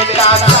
Americana.